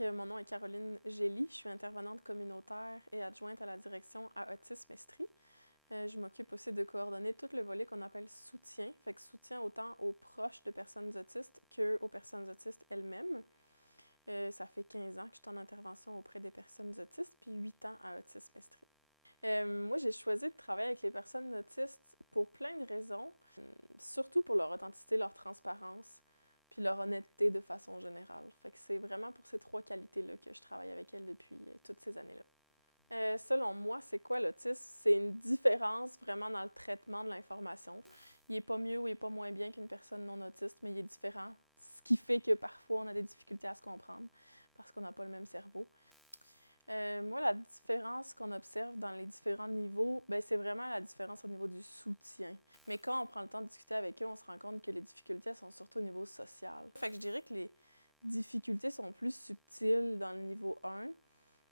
Mon nom est Caroline Gély, je suis intervenante communautaire et adjointe à la direction à Autisme Estrie. Je m'occupe aussi de coordonner tout le volet qu'on appelle soutien, fait que soutien autant aux proches de personnes autistes qu'aux personnes autistes elles-mêmes. Ça fait 15 ans que je suis en intervention auprès des personnes autistes, puis 8 ans à Autisme Estrie. Moi, j'ai choisi de travailler avec les personnes autistes pour plein de raisons, surtout pour leur authenticité, leur transparence, puis leur honnêteté de façon générale. Fait que c'est vraiment pour ces 3 qualités-là que je travaille avec elles depuis toutes ces années-là. Selon moi, c'est quoi l'autisme? C'est une différence vraiment dans le traitement de l'information. Il n'est pas mieux ou il n'est pas moins bien qu'une personne non autiste, mais il est différent. Ce qui fait que parfois, on a des difficultés à se comprendre parce qu'on n'a pas le même cerveau. Moi, la différence qu'on observe dans les différents niveaux, c'est vraiment la différence au niveau du soutien. Mais quand on prend le temps de discuter avec eux, on se rend compte que les difficultés sont surtout au niveau social. Fait que je dirais que les difficultés sont plus subtiles dans le niveau 1,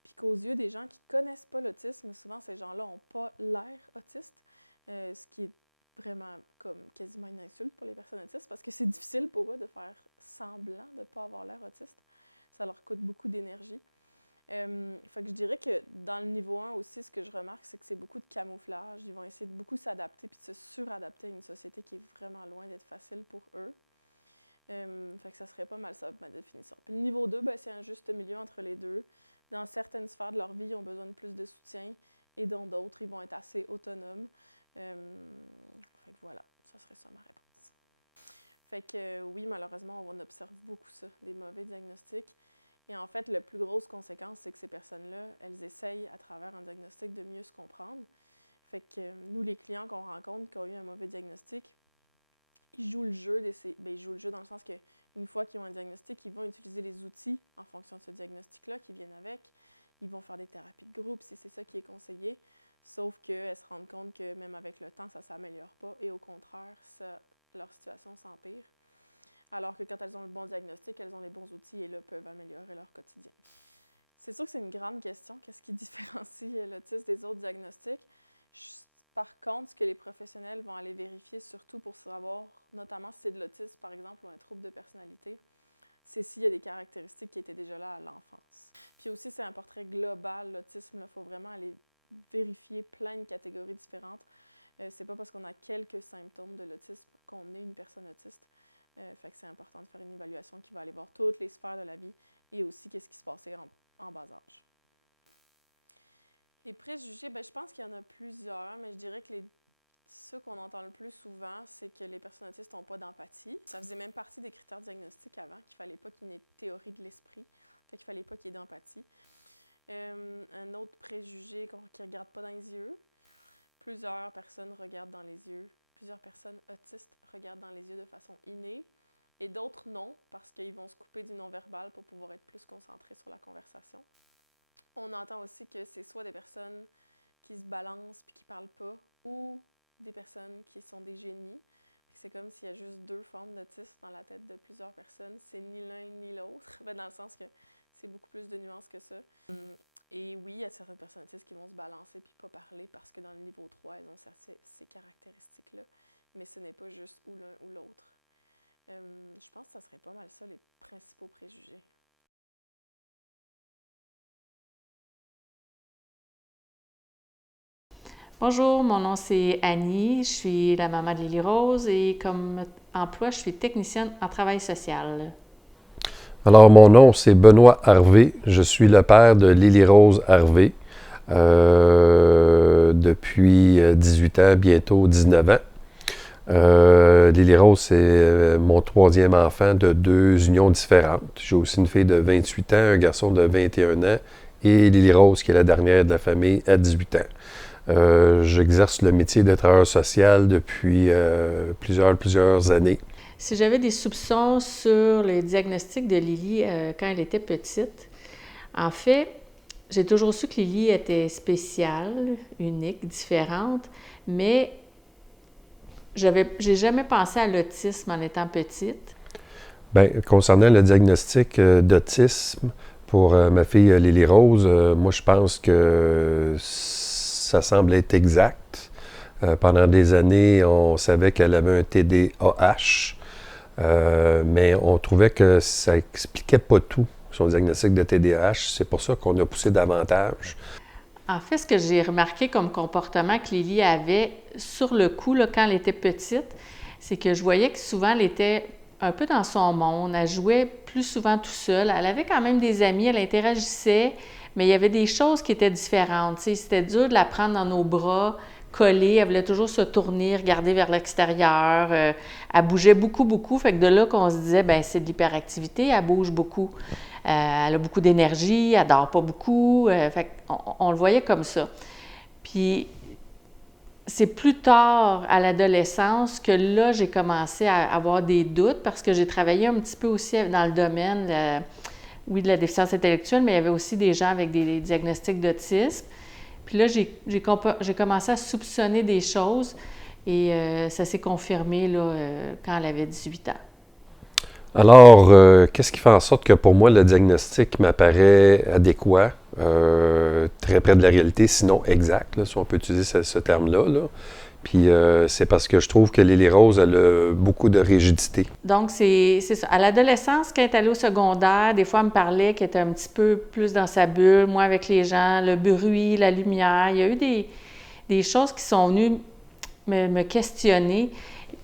puis qu'aux yeux des gens qui ne connaissent pas l'autisme, souvent ces gens-là n'ont pas l'air autistes, ce qui est vraiment comme quasiment une insulte pour les personnes autistes parce que c'est difficile pour eux de faire semblant de ne pas avoir l'air autiste. Ça leur coûte beaucoup d'énergie. Fait que je dirais que dans le niveau 1 aussi, ce que je remarque, c'est que c'est beaucoup de camouflage. Ils vont essayer de beaucoup s'adapter puis de se suradapter à une société qui est vraiment loin d'être facile pour eux. Fait que ça serait pas mal ça, ma définition. Puis le niveau 2, c'est un juste milieu entre les deux. Dans certaines sphères de leur vie, ils ont besoin de plus de soutien et dans d'autres, ils vont être assez autonomes. Fait que voilà, ça serait ça ma réponse. Fait que oui, malheureusement, on observe beaucoup ça, des mauvais diagnostics. Et en fait, la plus grosse conséquence, c'est que ces personnes-là, elles essayent à travers un diagnostic de mieux se comprendre. Fait que nous, les clients qu'on rencontre qui ont eu un mauvais diagnostic, ils jouent le jeu ils jouent le jeu dans le sens qu'une fois qu'ils ont un diagnostic, ils vont utiliser les outils en fonction de ce diagnostic-là qui viennent avec. Ils vont faire des thérapies de groupe si c'est ça qui est conseillé. Sauf qu'elles se rendent compte que même avec le temps, ça ne s'améliore pas. Et au contraire, leur situation s'empire. Alors que quand elles ont le bon diagnostic, elles ont les bons outils et là, peuvent améliorer leur quotidien. C'est sûr que c'est une grande question. Qu'est-ce qui différencie l'autisme des autres diagnostics? Par contre, ce que les professionnels vont aller vérifier, surtout pour savoir, notamment si c'est de l'autisme, par exemple, ou un trouble de personnalité, c'est s'il y a des caractéristiques qui étaient déjà là à l'enfance. Puis aussi, c'est un portrait global, l'autisme. Il faut vraiment aller vérifier plein de catégories différentes. C'est pas parce qu'on a quelques symptômes de l'autisme qu'on est une personne autiste. Fait que c'est important de faire une évaluation qui va aller voir toutes les sphères de la vie et aussi qu'est-ce qui se passait en bas âge. Les préjugés, je pense qu'il y en a plusieurs, mais je dirais que ceux qu'on entend le plus souvent, c'est que les personnes autistes n'ont pas d'empathie. Ça faisait même partie des critères diagnostiques avant, qu'il ne fallait pas qu'il y ait une théorie de l'esprit, fait qu'il ne fallait pas qu'il y ait d'empathie. Un autre préjugé qui ne regarde pas dans les yeux. Plusieurs personnes regardent dans les yeux. Plusieurs personnes autistes regardent dans les yeux de façon innée et d'autres non, parce qu'ils vont se couper du non-verbal pour pouvoir être plus concentrés sur la conversation. On entend aussi que c'est soit des personnes qui se balancent puis qui parlent pas, ou des personnes qui sont des génies. C'est comme s'il y a juste 2 formes d'autisme dans la tête de plusieurs personnes. C'est ni l'un ni l'autre, dans le sens que c'est beaucoup plus de nuances que ça. Et oui, il y a certaines personnes autistes qui vont se balancer puis pas parler parce que dans le niveau 3, elles ont ces caractéristiques-là. Mais ce n'est pas juste ou l'un ou l'autre. Je pense que ça serait pas mal ça, les principaux préjugés. Bonjour, mon nom c'est Annie, je suis la maman de Lily Rose et comme emploi, je suis technicienne en travail social. Alors, mon nom, c'est Benoît Harvey. Je suis le père de Lily Rose Harvey depuis 18 ans, bientôt 19 ans. Lily Rose, c'est mon 3e enfant de 2 unions différentes. J'ai aussi une fille de 28 ans, un garçon de 21 ans et Lily Rose, qui est la dernière de la famille, à 18 ans. J'exerce le métier de travailleur social depuis plusieurs années. Si j'avais des soupçons sur le diagnostic de Lily quand elle était petite, en fait, j'ai toujours su que Lily était spéciale, unique, différente, mais j'ai jamais pensé à l'autisme en étant petite. Bien, concernant le diagnostic d'autisme pour ma fille Lily Rose, moi je pense que ça semble être exact. Pendant des années, on savait qu'elle avait un TDAH. Mais on trouvait que ça expliquait pas tout. son diagnostic de TDAH. C'est pour ça qu'on a poussé davantage. En fait, ce que j'ai remarqué comme comportement que Lily avait sur le coup, là, quand elle était petite, c'est que je voyais que souvent, elle était un peu dans son monde. Elle jouait plus souvent tout seule. Elle avait quand même des amis, elle interagissait, mais il y avait des choses qui étaient différentes. Tu sais, c'était dur de la prendre dans nos bras, collée. Elle voulait toujours se tourner, regarder vers l'extérieur. Elle bougeait beaucoup, beaucoup. Fait que de là qu'on se disait, bien, c'est de l'hyperactivité, elle bouge beaucoup. Elle a beaucoup d'énergie, elle dort pas beaucoup. Fait on le voyait comme ça. Puis, c'est plus tard, à l'adolescence, que là, j'ai commencé à avoir des doutes parce que j'ai travaillé un petit peu aussi dans le domaine, de la déficience intellectuelle, mais il y avait aussi des gens avec des diagnostics d'autisme. Puis là, j'ai commencé à soupçonner des choses et ça s'est confirmé là, quand elle avait 18 ans. Alors, qu'est-ce qui fait en sorte que pour moi, le diagnostic m'apparaît adéquat, très près de la réalité, sinon exact, là, si on peut utiliser ce terme-là. Là. Puis c'est parce que je trouve que Lily Rose, elle a beaucoup de rigidité. Donc, c'est ça. À l'adolescence, quand elle est allée au secondaire, des fois, elle me parlait qu'elle était un petit peu plus dans sa bulle, moi avec les gens, le bruit, la lumière. Il y a eu des choses qui sont venues me questionner.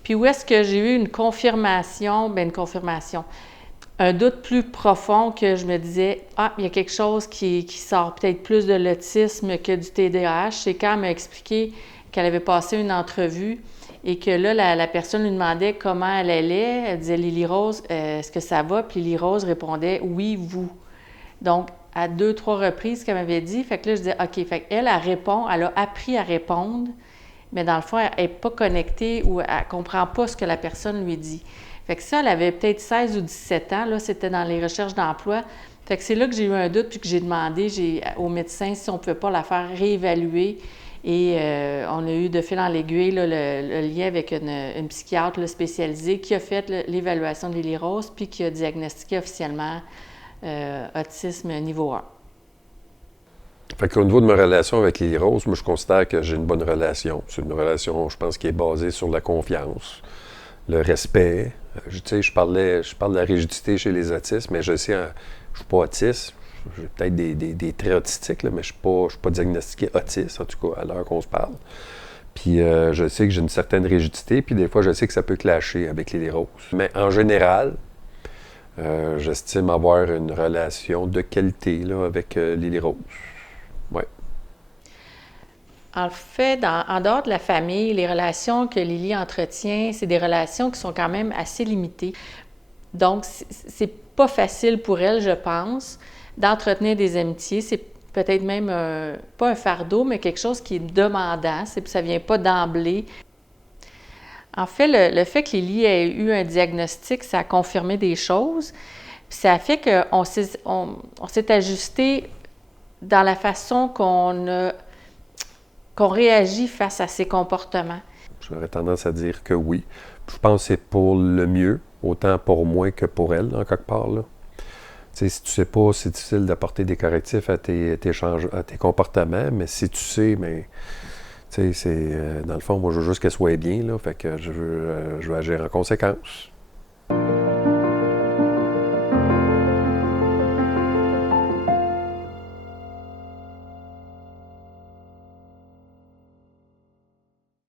Puis où est-ce que j'ai eu une confirmation? Bien, une confirmation. Un doute plus profond que je me disais, il y a quelque chose qui sort peut-être plus de l'autisme que du TDAH. C'est quand elle m'a expliqué qu'elle avait passé une entrevue et que là, la personne lui demandait comment elle allait. Elle disait, Lily Rose, est-ce que ça va? Puis Lily Rose répondait, oui, vous. Donc, à 2-3 reprises qu'elle m'avait dit. Fait que là, je disais, OK. Fait qu'elle, elle répond, elle a appris à répondre, mais dans le fond, elle n'est pas connectée ou elle ne comprend pas ce que la personne lui dit. Fait que ça, elle avait peut-être 16 ou 17 ans. Là, c'était dans les recherches d'emploi. Fait que c'est là que j'ai eu un doute puis que j'ai demandé au médecin si on ne pouvait pas la faire réévaluer. Et on a eu de fil en l'aiguille là, le lien avec une psychiatre là, spécialisée qui a fait l'évaluation de Lily Rose puis qui a diagnostiqué officiellement autisme niveau 1. Fait qu'au niveau de ma relation avec Lily Rose, moi, je considère que j'ai une bonne relation. C'est une relation, je pense, qui est basée sur la confiance, le respect. Tu sais, je parle de la rigidité chez les autistes, mais je sais, je ne suis pas autiste. J'ai peut-être des traits autistiques, là, mais je ne suis pas diagnostiqué autiste, en tout cas, à l'heure qu'on se parle. Puis je sais que j'ai une certaine rigidité, puis des fois, je sais que ça peut clasher avec Lily Rose. Mais en général, j'estime avoir une relation de qualité là, avec Lily Rose. Ouais. En fait, en dehors de la famille, les relations que Lily entretient, c'est des relations qui sont quand même assez limitées. Donc, c'est pas facile pour elle, je pense, d'entretenir des amitiés. C'est peut-être même pas un fardeau, mais quelque chose qui est demandant. Ça vient pas d'emblée. En fait, le fait que Lily ait eu un diagnostic, ça a confirmé des choses. Puis ça a fait qu'on s'est ajusté dans la façon qu'on réagit face à ces comportements. J'aurais tendance à dire que oui. Je pense que c'est pour le mieux, autant pour moi que pour elle, en quelque part. Là. Si tu ne sais pas, c'est difficile d'apporter des correctifs à tes comportements, mais si tu sais, mais dans le fond, moi, je veux juste qu'elle soit bien, là, fait que je veux agir en conséquence.